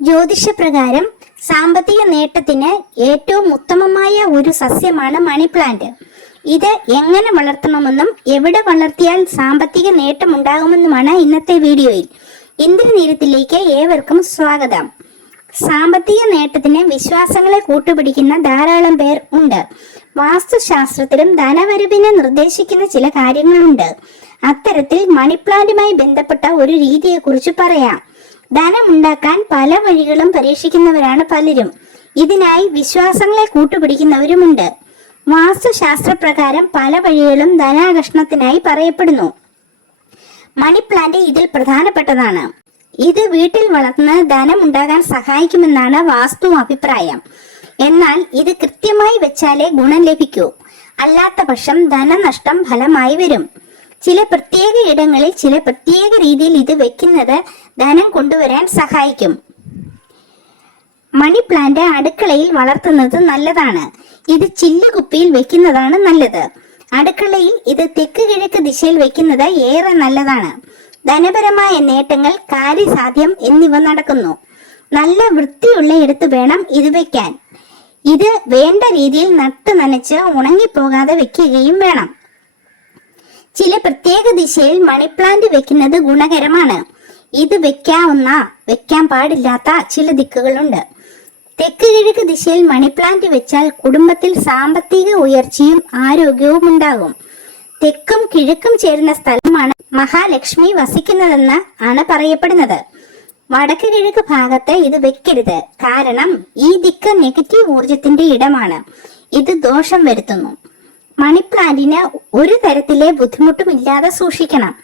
ജ്യോതിഷപ്രകാരം സാമ്പത്തിക നേട്ടത്തിന് ഏറ്റവും ഉത്തമമായ ഒരു സസ്യമാണ് മണി പ്ലാന്റ് ഇത് എങ്ങനെ വളർത്തണമെന്നും എവിടെ വളർത്തിയാൽ സാമ്പത്തിക നേട്ടമുണ്ടാകുമെന്നുമാണ് ഇന്നത്തെ വീഡിയോയിൽ. ഇന്ദ്രനീരത്തിലേക്ക് ഏവർക്കും സ്വാഗതം. സാമ്പത്തിക നേട്ടത്തിന് വിശ്വാസങ്ങളെ കൂട്ടുപിടിക്കുന്ന ധാരാളം പേർ ഉണ്ട്. വാസ്തുശാസ്ത്രത്തിലും ധനവരവിനെ നിർദ്ദേശിക്കുന്ന ചില കാര്യങ്ങളുണ്ട്. അത്തരത്തിൽ മണി പ്ലാന്റുമായി ബന്ധപ്പെട്ട ഒരു രീതിയെക്കുറിച്ച് പറയാം. ധനമുണ്ടാക്കാൻ പല വഴികളും പരീക്ഷിക്കുന്നവരാണ് പലരും. ഇതിനായി വിശ്വാസങ്ങളെ കൂട്ടുപിടിക്കുന്നവരുമുണ്ട്. വാസ്തുശാസ്ത്രപ്രകാരം പല വഴികളും ധനാകർഷണത്തിനായി പറയപ്പെടുന്നു. മണി പ്ലാന്റ് ഇതിൽ പ്രധാനപ്പെട്ടതാണ്. ഇത് വീട്ടിൽ വളർന്ന് ധനമുണ്ടാകാൻ സഹായിക്കുമെന്നാണ് വാസ്തു അഭിപ്രായം. എന്നാൽ ഇത് കൃത്യമായി വെച്ചാലേ ഗുണം ലഭിക്കൂ. അല്ലാത്ത പക്ഷം ധനനഷ്ടം ഫലമായി വരും. ചില പ്രത്യേക ഇടങ്ങളിൽ ചില പ്രത്യേക രീതിയിൽ ഇത് വെക്കുന്നത് ധനം കൊണ്ടുവരാൻ സഹായിക്കും. മണി പ്ലാന്റ് അടുക്കളയിൽ വളർത്തുന്നത് നല്ലതാണ്. ഇത് ചില്ലുകുപ്പിയിൽ വെക്കുന്നതാണ് നല്ലത്. അടുക്കളയിൽ ഇത് തെക്ക് കിഴക്ക് ദിശയിൽ വെക്കുന്നത് ഏറെ നല്ലതാണ്. ധനപരമായ നേട്ടങ്ങൾ കാര്യസാധ്യം എന്നിവ നടക്കുന്നു. നല്ല വൃത്തിയുള്ള ഇടത്ത് വേണം ഇത് വെക്കാൻ. ഇത് വേണ്ട രീതിയിൽ നട്ട് നനച്ച് ഉണങ്ങിപ്പോകാതെ വെക്കുകയും വേണം. ചില പ്രത്യേക ദിശയിൽ മണി പ്ലാന്റ് വെക്കുന്നത് ഗുണകരമാണ്. ഇത് വെക്കാവുന്ന വെക്കാൻ പാടില്ലാത്ത ചില ദിക്കുകളുണ്ട്. തെക്ക് കിഴക്ക് ദിശയിൽ മണി പ്ലാന്റ് വെച്ചാൽ കുടുംബത്തിൽ സാമ്പത്തിക ഉയർച്ചയും ആരോഗ്യവും ഉണ്ടാകും. തെക്കും കിഴക്കും ചേരുന്ന സ്ഥലമാണ് മഹാലക്ഷ്മി വസിക്കുന്നതെന്ന് ആണ് പറയപ്പെടുന്നത്. വടക്ക് കിഴക്ക് ഭാഗത്ത് ഇത് വെക്കരുത്. കാരണം ഈ ദിക്ക് നെഗറ്റീവ് ഊർജത്തിന്റെ ഇടമാണ്. ഇത് ദോഷം വരുത്തുന്നു. മണി പ്ലാന്റിന് ഒരു തരത്തിലെ ബുദ്ധിമുട്ടുമില്ലാതെ സൂക്ഷിക്കണം.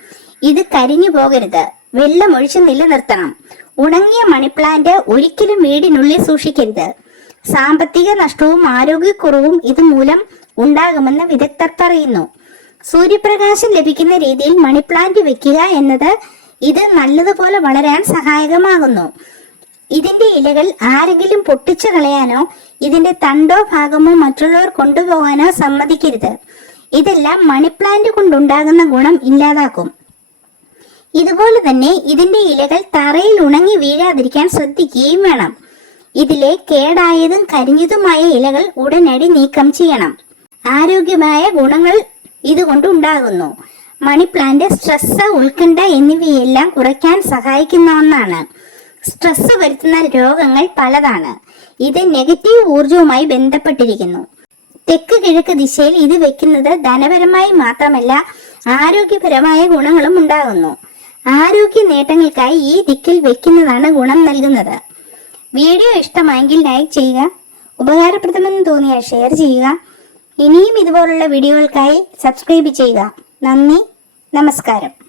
ഇത് കരിഞ്ഞു പോകരുത്. വെള്ളം ഒഴിച്ച് നിലനിർത്തണം. ഉണങ്ങിയ മണിപ്ലാന്റ് ഒരിക്കലും വീടിനുള്ളിൽ സൂക്ഷിക്കരുത്. സാമ്പത്തിക നഷ്ടവും ആരോഗ്യക്കുറവും ഇതുമൂലം ഉണ്ടാകുമെന്ന് വിദഗ്ധർ പറയുന്നു. സൂര്യപ്രകാശം ലഭിക്കുന്ന രീതിയിൽ മണിപ്ലാന്റ് വെക്കുക എന്നത് ഇത് നല്ലതുപോലെ വളരാൻ സഹായകമാകുന്നു. ഇതിന്റെ ഇലകൾ ആരെങ്കിലും പൊട്ടിച്ചു കളയാനോ ഇതിന്റെ തണ്ടോ ഭാഗമോ മറ്റുള്ളവർ കൊണ്ടുപോകാനോ സമ്മതിക്കരുത്. ഇതെല്ലാം മണിപ്ലാന്റ് കൊണ്ടുണ്ടാകുന്ന ഗുണം ഇല്ലാതാക്കും. ഇതുപോലെ തന്നെ ഇതിന്റെ ഇലകൾ തറയിൽ ഉണങ്ങി വീഴാതിരിക്കാൻ ശ്രദ്ധിക്കുകയും വേണം. ഇതിലെ കേടായതും കരിഞ്ഞതുമായ ഇലകൾ ഉടനടി നീക്കം ചെയ്യണം. ആരോഗ്യമായ ഗുണങ്ങൾ ഇതുകൊണ്ട് ഉണ്ടാകുന്നു. മണി പ്ലാന്റ് സ്ട്രെസ് ഉത്കണ്ഠ എന്നിവയെല്ലാം കുറയ്ക്കാൻ സഹായിക്കുന്ന ഒന്നാണ്. സ്ട്രെസ് വരുത്തുന്ന രോഗങ്ങൾ പലതാണ്. ഇത് നെഗറ്റീവ് ഊർജവുമായി ബന്ധപ്പെട്ടിരിക്കുന്നു. തെക്ക് കിഴക്ക് ദിശയിൽ ഇത് വെക്കുന്നത് ധനപരമായി മാത്രമല്ല ആരോഗ്യപരമായ ഗുണങ്ങളും ഉണ്ടാകുന്നു. ആരോഗ്യ നേട്ടങ്ങൾക്കായി ഈ ദിക്കിൽ വെക്കുന്നതാണ് ഗുണം നൽകുന്നത്. വീഡിയോ ഇഷ്ടമായെങ്കിൽ ലൈക്ക് ചെയ്യുക ഉപകാരപ്രദമെന്ന് തോന്നിയാൽ ഷെയർ ചെയ്യുക ഇനിയും ഇതുപോലുള്ള വീഡിയോകൾക്കായി സബ്സ്ക്രൈബ് ചെയ്യുക. നന്ദി നമസ്കാരം.